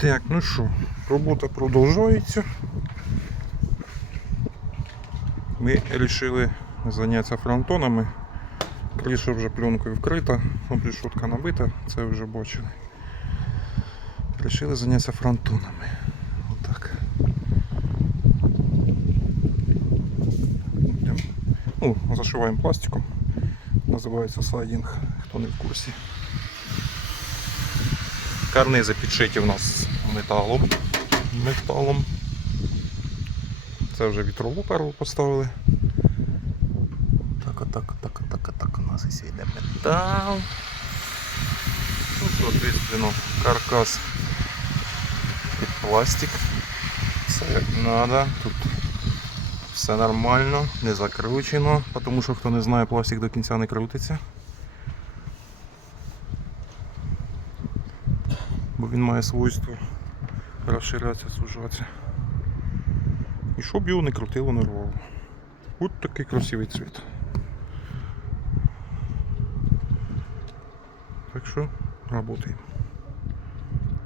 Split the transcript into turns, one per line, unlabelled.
Так, ну що, робота продовжується. Ми вирішили зайнятися фронтонами. Криша вже пленкою вкрита, облішотка набита, це вже бачили. Рішили зайнятися фронтонами. Отак. Ну, зашиваємо пластиком. Називається слайдінг, хто не в курсі. Карнизи підшиті в нас металом. металом. Це вже вітрову перву поставили. Так, отак, отак, отак, отак у нас ось йде метал. Ну, соответственно, каркас під пластик. Все як треба. Тут все нормально, не закручено, тому що хто не знає, пластик до кінця не крутиться. Бо він має свойство розширятися, сужатися. І щоб його не крутило, не рвало. От такий красивий цвіт. Так що, работаємо.